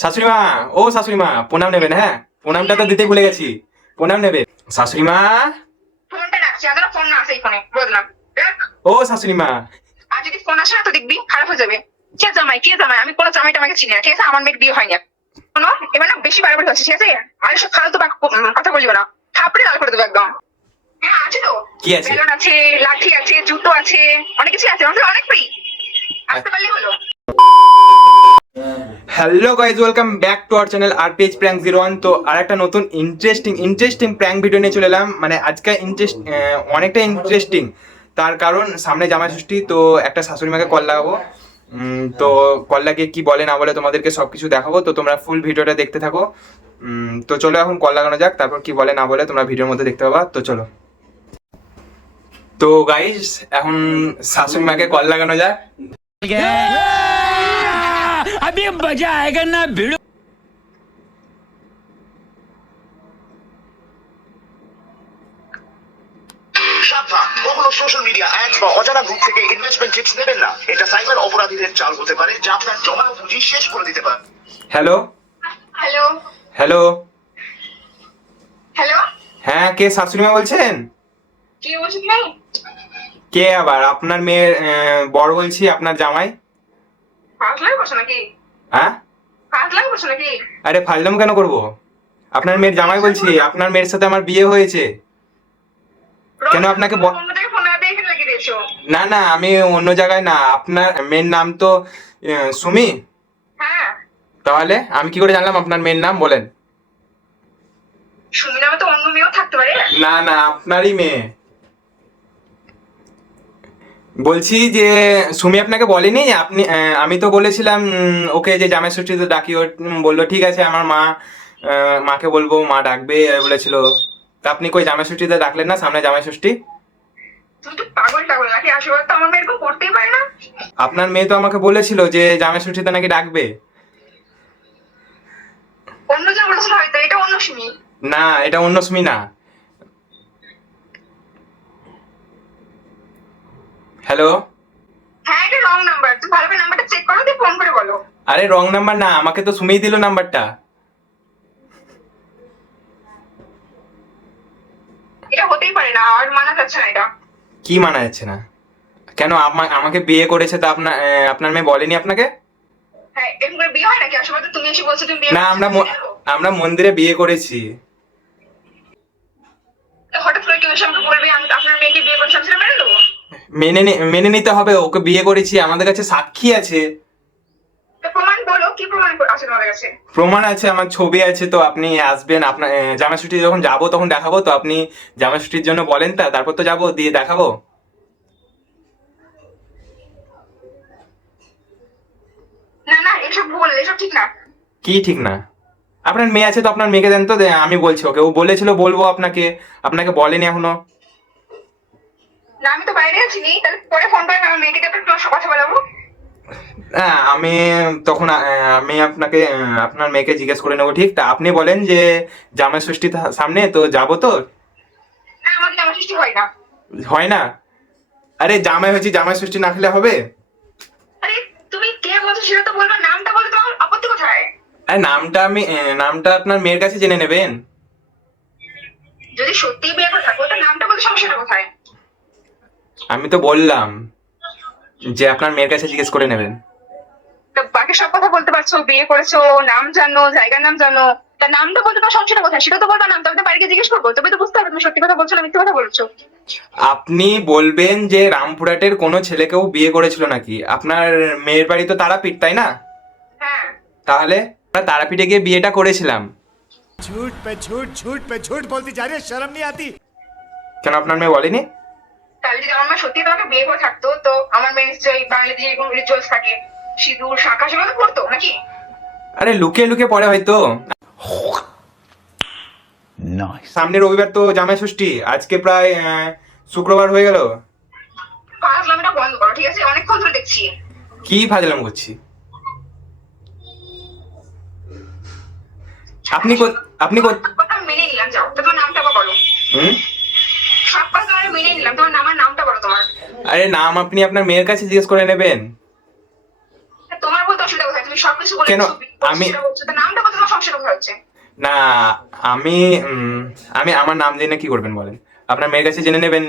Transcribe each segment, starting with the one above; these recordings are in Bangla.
শাশুড়ি মা, ও শাশুড়ি মা, প্রণাম নেবেন। হ্যাঁ, প্রণামটা তো দিতে ভুলে গেছি। প্রণাম নেবে শাশুড়ি মা। ফোনটা রাখছি, আদার ফোন না আছে এই ফোনে বললাম রাখ। ও শাশুড়ি মা। আর যদি ফোন আসে না তো দেখবি খারাপ হয়ে যাবে। কে জামাই আমি কোনো জামাইটা আমাকে চিনি না, ঠিক আছে? আমার মেয়ের বিয়ে হয়নি শোনো, এবার না বেশি বাড়াবাড়ি হচ্ছে, ঠিক আছে? আর সব ফালতু কথা বলবো না, থাপড়ে লাল করে দেবো একদম। হ্যাঁ আছে তো, কি আছে? বেলুন আছে, লাঠি আছে, জুতো আছে, অনেক কিছু আছে, আমাদের অনেক ফ্রি। আসতে পারলেই হলো। Hello guys, welcome back to our channel RPH prank 01। তো আর একটা নতুন ইন্টারেস্টিং প্র্যাঙ্ক ভিডিও নিয়ে চলে এলাম। মানে আজকে অনেকটা ইন্টারেস্টিং, তার কারণ সামনে জামাই ষষ্ঠী। তো একটা শাশুড়ি মাকে কল লাগাবো। তো কল লাগিয়ে কি বলে না বলে তোমাদেরকে সবকিছু দেখাবো। তো তোমরা ফুল ভিডিওটা দেখতে থাকো। তো চলো এখন কল লাগানো যাক, তারপর কি বলে না বলে তোমরা ভিডিওর মধ্যে দেখতে পাবা। তো চলো। তো গাইজ এখন শাশুড়ি মাকে কল লাগানো যাক। अभी मजा आएगा ना भिड़ो। সাবধান, কখনো সোশ্যাল মিডিয়া অ্যাডস বা অজানা গ্রুপ থেকে ইনভেস্টমেন্ট টিপস নেবেন না। এটা সাইবার অপরাধীদের চাল হতে পারে, যা আপনার জমানো পুঁজি শেষ করে দিতে পারে। Hello hello hello. হ্যালো, হ্যাঁ, কে শাশুড়ি মা বলছেন? কি বলছিস ভাই? কে আবার? আপনার মেয়ের বড় বলছি, আপনার জামাই। ফাজলাই করছো নাকি? হ্যাঁ, ফাজলাই করছো নাকি? আরে ফাজলাম কেন করব? আপনার মেয়ের জামাই বলছি। আপনার মেয়ের সাথে আমার বিয়ে হয়েছে। কেন আপনাকে অন্য জায়গায় ফোন লাগাতে এখানে লাগিয়ে দিয়েছো? না না, আমি অন্য জায়গায় না। আপনার মেয়ের নাম তো সুমি। হ্যাঁ, তাহলে আমি কি করে জানলাম আপনার মেয়ের নাম? বলেন। শুনি নামে তো অন্য মেয়েও থাকতে পারে। না না, আপনারই মেয়ে। বলছি যে সুমি আপনাকে বলেনি? আপনি আমি তো বলেছিলাম ওকে যে জামাই ষষ্ঠীতে ডাকি। ও বললো ঠিক আছে, আমার মাকে বলবো, মা ডাকবে বলেছিল। তা আপনি কই জামাই ষষ্ঠীতে ডাকলেন না? সামনে জামাই ষষ্ঠী। তুমি তো পাগল টাগল নাকি? আশীর্বাদ তো আমার মেয়ে এরকম করতেই পারে না। আপনার মেয়ে তো আমাকে বলেছিল যে জামাই ষষ্ঠীতে নাকি ডাকবে। অন্য যা বলেছিল হয়তো, এটা অন্য শুনি। না, এটা অন্য সুমি না। হ্যালো। হ্যাঁ, এটা রং নাম্বার। তুমি ভালো করে নাম্বারটা চেক করো, দিয়ে ফোন করে বলো। আরে রং নাম্বার না, আমাকে তো সুমিই দিল নাম্বারটা। এটা হতেই পারে না, আর মানা যাচ্ছে না এটা। কি মানা যাচ্ছে না? কেন? আমাকে বিয়ে করেছে তো আপনার মেয়ে বলেনি আপনাকে? হ্যাঁ, এরকম করে বিয়ে হয় নাকি? আসলে তো তুমি এসে বলছো তুমি বিয়ে না, করছো। আমরা মন্দিরে বিয়ে করেছি। তো হঠাৎ করে কেউ এসে আমাকে বলবে আমি আপনার মেয়েকে বিয়ে করছি, আমি সেটা মেনে নেবো? মেনে নিতে হবে। ওকে বিয়ে করেছি, আমাদের কাছে সাক্ষী আছে। তো প্রমাণ বলো, কি প্রমাণ আছে তোমাদের কাছে? প্রমাণ আছে, আমার ছবি আছে। তো আপনি আসবেন, আপনার জামা ষষ্ঠী যখন যাবো তখন দেখাবো। তো আপনি জামা ষষ্ঠীর জন্য বলেন, তারপর তো যাবো, দিয়ে দেখাবো। না না, এসব ভুল, এসব ঠিক না। কি ঠিক না? আপনার মেয়ে আছে তো আপনার মেয়েকে দেন তো। আমি বলছি ওকে, ও বলেছিল বলবো আপনাকে বলেনি এখনো। না, আমি তো বাইরে আছি, নেই। তাহলে পরে ফোন করে আমার মেয়েকে একটু কথা বলাবো। হ্যাঁ, আমি আপনাকে আপনার মেয়েকে জিজ্ঞেস করে নেবো। ঠিক, তা আপনি বলেন যে জামাই ষষ্ঠী সামনে, তো যাবো তো। না, আমাকে আমার সৃষ্টি হয় না। হয় না? আরে জামাই হয়েছি, জামাই ষষ্ঠী না খেলে হবে? আরে তুমি কে বলছো সেটা তো বলবা, নামটা বলে তোমার আপত্তি কোথায়? আরে নামটা আপনার মেয়ের কাছে জেনে নেবেন। যদি সত্যি বিয়ে করে থাকো তো নামটা বলতে সমস্যাটা কোথায়? আমি তো বললাম যে আপনার মেয়ের কাছে জিজ্ঞেস করে নেবেন। তো বাকি সব কথা বলতে পারছো, বিয়ে করেছো, নাম জানো, জায়গার নাম জানো, তা নামটা বলতে তোমার সমস্যাটা কোথায় সেটা তো বলবা। নাম তবে তো বাড়িতে জিজ্ঞেস করবো, তবে তো বুঝতে হবে তুমি সত্যি কথা বলছো না মিথ্যে কথা বলছো। আপনি বলবেন যে রামপুরহাটের কোনো ছেলেকেও বিয়ে করেছিল নাকি? আপনার মেয়ের বাড়ি তো তারাপীঠ, তাই না? হ্যাঁ, তাহলে আমরা তারাপীঠে গিয়ে বিয়েটা করেছিলাম। झूठ पे झूठ झूठ पे झूठ बोलती जा रही है, शर्म नहीं आती? কেন আপনার মেয়ে বলেনি? তাহলে যদি আমার মা সত্যি তোমাকে বিয়ে করে থাকতো তো আমার মেয়ে নিশ্চয়ই বাংলাদেশে এরকম রিচুয়ালস থাকে, সিঁদুর শাঁখা সেগুলো তো পড়তো নাকি? আরে লুকিয়ে লুকিয়ে পড়ে হয়তো। সামনে রবিবার তো জামাই ষষ্ঠী, আজকে প্রায় শুক্রবার হয়ে গেল। ফাজলামিটা বন্ধ করো, ঠিক আছে? অনেকক্ষণ ধরে দেখছি। কি ফাজলাম করছি? আপনি কথা মেনে নিলাম, যাও তো তোমার নামটা বলো। হুম? সব কথা তোমার মেনে নিলাম, তোমার আমার নামটা বলো তোমার। আরে নাম আপনি আপনার মেয়ের কাছে জিজ্ঞেস করে নেবেন। তোমার বলতে অসুবিধা কোথায়? তুমি সবকিছু বলে কেন? দিচ্ছো। আমি সেটা বলছো তো, নামটা বলতে তোমার সমস্যা কোথায় হচ্ছে? না আমি আমি আমার নাম জেনে কি করবেন বলেন? আপনার মেয়ের কাছে জেনে নেবেন,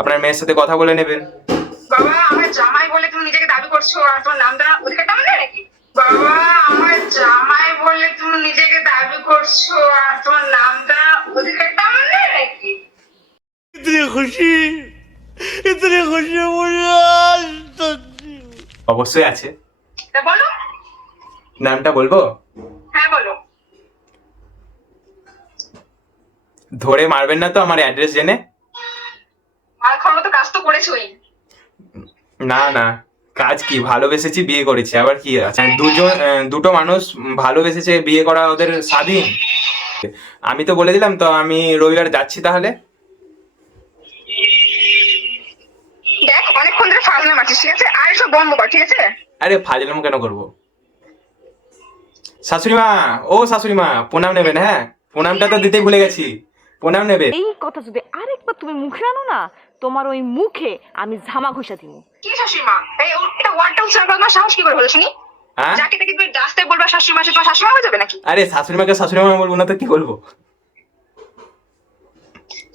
আপনার মেয়ের সাথে কথা বলে নেবেন। বাবা আমার জামাই বলে তুমি নিজেকে দাবি করছো আর তোমার নামটা অধিকারটা আমার নেই নাকি? বাবা আমার জামাই বলে তুমি নিজেকে দাবি করছো আর তোমার নামটা অধিকারটা আমার নেই নাকি? इतनी खुशी मुझे आज तक অবশ্যই আছে। তা বলো। নামটা বলবো? হ্যাঁ বলো। ধরে মারবেন না তো আমার অ্যাড্রেস জেনে? আর খাওয়ার মতো কাজ তো করেছোই। না না, কাজ কি, ভালোবেসেছি বিয়ে করেছি, আবার কি আছে? দুটো মানুষ ভালোবেসেছে, বিয়ে করা ওদের স্বাধীন। আমি তো বলে দিলাম তো, আমি রবিবার যাচ্ছি তাহলে। দেখ অনেকক্ষণ ধরে ফাজলাম মারছিস, ঠিক আছে? আর সব বন্ধ কর, ঠিক আছে? আরে ফাজলাম কেন করবো? শাশুড়ি মা, ও শাশুড়ি মা, প্রণাম নেবেন। হ্যাঁ, প্রণামটা তো দিতেই ভুলে গেছি, প্রণাম নেবে। এই কথা যদি আরেকবার তুমি মুখে আনো না, তোমার ওই মুখে আমি ঝামা ঘষা দিব। কি শাশুড়ি মা? এটা ওয়ার্ডটা উচ্চারণ করার তোমার সাহস কি করে হলো শুনি? হ্যাঁ, যাকে তাকে তুমি ডাস্তে বলবা শাশুড়ি মা, সে তোমার শাশুড়ি মা হয়ে যাবে নাকি? আরে শাশুড়ি মাকে শাশুড়ি মা বলবো না তো কি বলবো?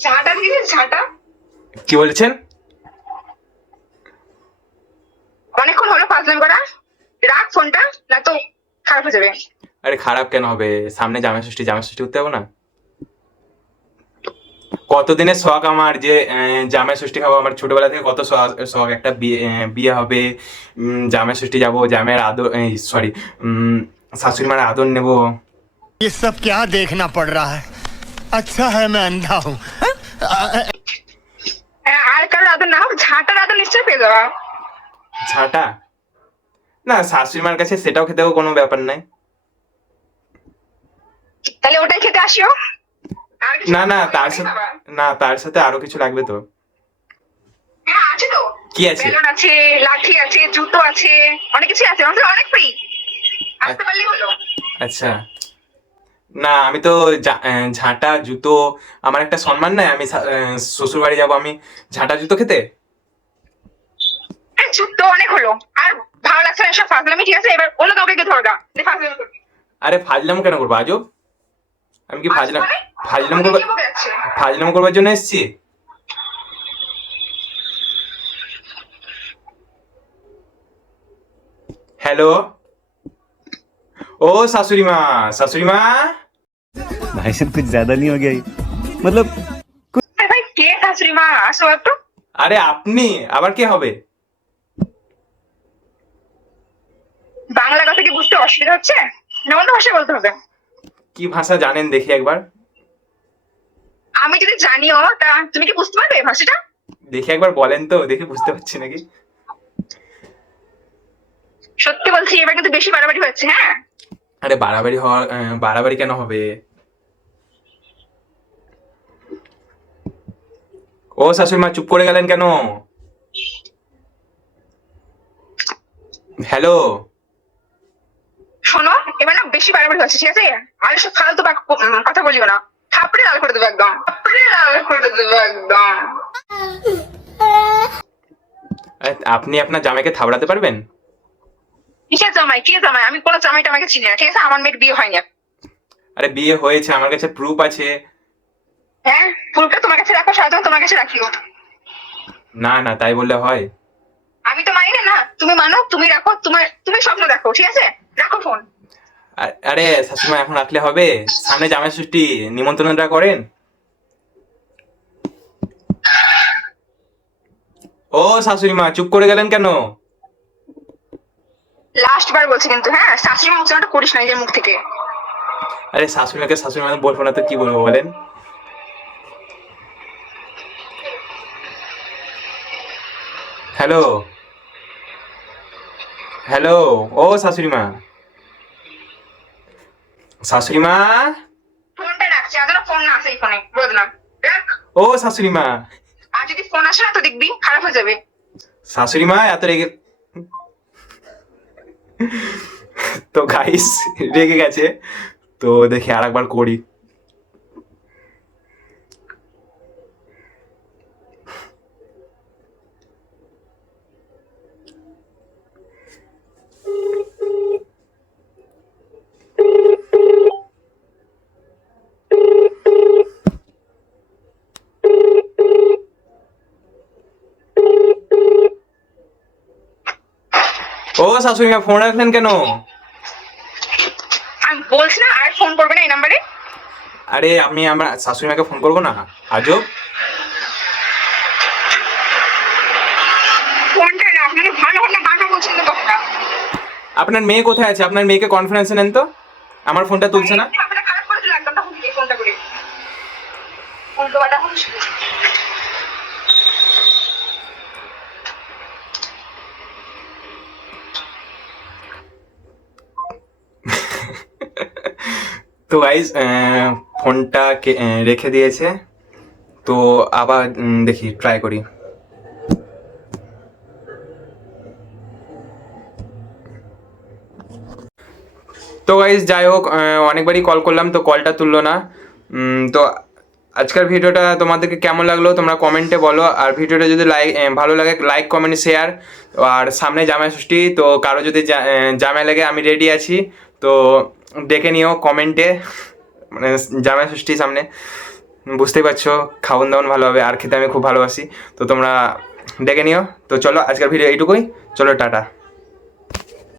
ঝাঁটা দিয়েছিস ঝাঁটা? কি বলছেন? অনেকক্ষণ হলো ফাজলাম করা, রাখ ফোনটা না তো খারাপ হয়ে যাবে। আরে খারাপ কেন হবে? সামনে জামাই ষষ্ঠী, জামাই ষষ্ঠী করতে হবে না? কতদিনের শখ আমার যে জামাই ষষ্ঠী খাবো। আমার ছোটবেলা থেকে কত শখ শখ, একটা বিয়ে হবে, জামাই ষষ্ঠী যাবো, জামাইয়ের আদর, সরি, শাশুড়ি মার আদর নেবো। ये सब क्या देखना पड़ रहा है अच्छा है मैं अंधा हूँ আর কারোর আদর না হোক, ঝাঁটার আদর নিশ্চয় পেয়ে যাবা। ঝাঁটা? না, শাশুড়ি মার কাছে সেটাও খেতেও কোনো ব্যাপার নাই। তাহলে ওটাই খেতে আসিও। আর কিছু না না, খাবে তার নাকি সাথে, বাবা? না তার সাথে আরো কিছু লাগবে তো। হ্যাঁ আছে তো। কি আছে? বেলুন আছে, লাঠি আছে, জুতো আছে, অনেক কিছু আছে, আমাদের অনেক ফ্রি। আসতে পারলেই হলো। আচ্ছা, না আমি তো ঝাঁটা জুতো আমার একটা সম্মান নাই? আমি শ্বশুর বাড়ি যাবো, আমি ঝাঁটা জুতো খেতে? জুতো অনেক হলো, আর ভালো লাগছে না এসব ফাজলামি, ঠিক আছে? এবার অন্য কাউকে গিয়ে ধরগা, ফাজলামি করবি। আরে ফাজলাম কেন করবো আজব? আমি কি ফাজলাম, মানে? ফাজলাম ওকে করবো, কি বকে যাচ্ছে? ফাজলাম করবার জন্য এসেছি? হ্যালো, ও শাশুড়ি মা, শাশুড়ি মা। भाई साहब कुछ ज्यादा नहीं हो गया ये? मतलब আরে ভাই কে শাশুড়ি মা? আসো একটু। আরে আপনি, আবার কে হবে? বাংলা কথা কি বুঝতে অসুবিধা হচ্ছে না অন্য ভাষায় বলতে হবে? কি ভাষা জানেন দেখি একবার? আমি যদি জানিও তা তুমি কি বুঝতে পারবে ভাষাটা? দেখি একবার বলেন তো, দেখি বুঝতে পারছি নাকি। সত্যি বলছি, এবার কিন্তু বেশি বাড়াবাড়ি হচ্ছে। হ্যাঁ আরে বাড়াবাড়ি হওয়ার, বাড়াবাড়ি কেন হবে? ও শাশুড়ি মা, চুপ করে গেলেন কেন? হ্যালো, শোনো, এবার না বেশি বাড়াবাড়ি হচ্ছে, ঠিক আছে? আর সব ফালতু কথা বলিও না, থাপড়ে লাল করে দেবো একদম, থাপড়ে লাল করে দেবো একদম। আপনি আপনার জামাইকে থাবড়াতে পারবেন? কিসের জামাই? কে জামাই? আমি কোনো জামাইটা আমাকে চিনি না, ঠিক আছে? আমার মেয়ের বিয়ে হয়নি। আরে বিয়ে হয়েছে, আমার কাছে প্রুফ আছে। হ্যাঁ, ফুলটা তোমার কাছে রাখো, সাজাও তোমার কাছে রাখিও। না না, তাই বললে হয়? আমি তো মানি না। না তুমি মানো, তুমি রাখো, তুমি স্বপ্ন দেখো, ঠিক আছে? রাখো ফোন। আরে শাশুড়িমা, এখন রাখলে হবে? সামনে জামাই ষষ্ঠী, নিমন্ত্রণটা করেন। ও শাশুড়ি মা, চুপ করে গেলেন কেন? লাস্ট বার বলছি কিন্তু, হ্যাঁ, শাশুড়ি মা উচ্চারণটা করিস না নিজের মুখ থেকে। আরে শাশুড়ি মাকে শাশুড়ি মা বলবো না তো কি বলবো বলেন? হ্যালো, হ্যালো, ও শাশুড়ি মা, শাশুড়ি মা, ফোনটা রাখছি, আজ ফোন না আছে এই ফোনে, বলে দিলাম। রাখ। ও শাশুড়ি মা। আর যদি ফোন আসে না তো দেখবি খারাপ হয়ে যাবে। শাশুড়ি মা এত রেগে, তো গাইস রেগে গেছে, তো দেখি আর একবার করি। ও শাশুড়ি মা ফোন রাখলেন কেন? আমি বলছি না আর ফোন করবে না এই নাম্বারে। আরে আমি আমার শাশুড়ি মাকে ফোন করবো না? আজব। ফোনটা না আপনাকে ভালো হলে বারবার বলছেন তো কথাটা। আপনার মেয়ে কোথায় আছে? আপনার মেয়েকে কনফারেন্সে নেন তো, আমার ফোনটা তুলছে না। আপনারা খারাপ করে দিল একদম তখন এই ফোনটা করে উল্টো পাল্টা হলো শুধু। তো গাইজ ফোনটা রেখে দিয়েছে, তো আবার দেখি ট্রাই করি। তো গাইজ যাই হোক, অনেকবারই কল করলাম তো কলটা তুললো না। তো আজকের ভিডিওটা তোমাদেরকে কেমন লাগলো তোমরা কমেন্টে বলো, আর ভিডিওটা যদি ভালো লাগে লাইক কমেন্ট শেয়ার। আর সামনে জামাই ষষ্ঠী, তো কারো যদি জামাই লাগে আমি রেডি আছি, তো দেখে নিও কমেন্টে। মানে জামাই ষষ্ঠী সামনে, বুঝতেই পারছো খাওয়ান দাওয়ান ভালো হবে, আর খেতে আমি খুব ভালোবাসি, তো তোমরা দেখে নিও। তো চলো আজকের ভিডিও এইটুকুই, চলো টাটা।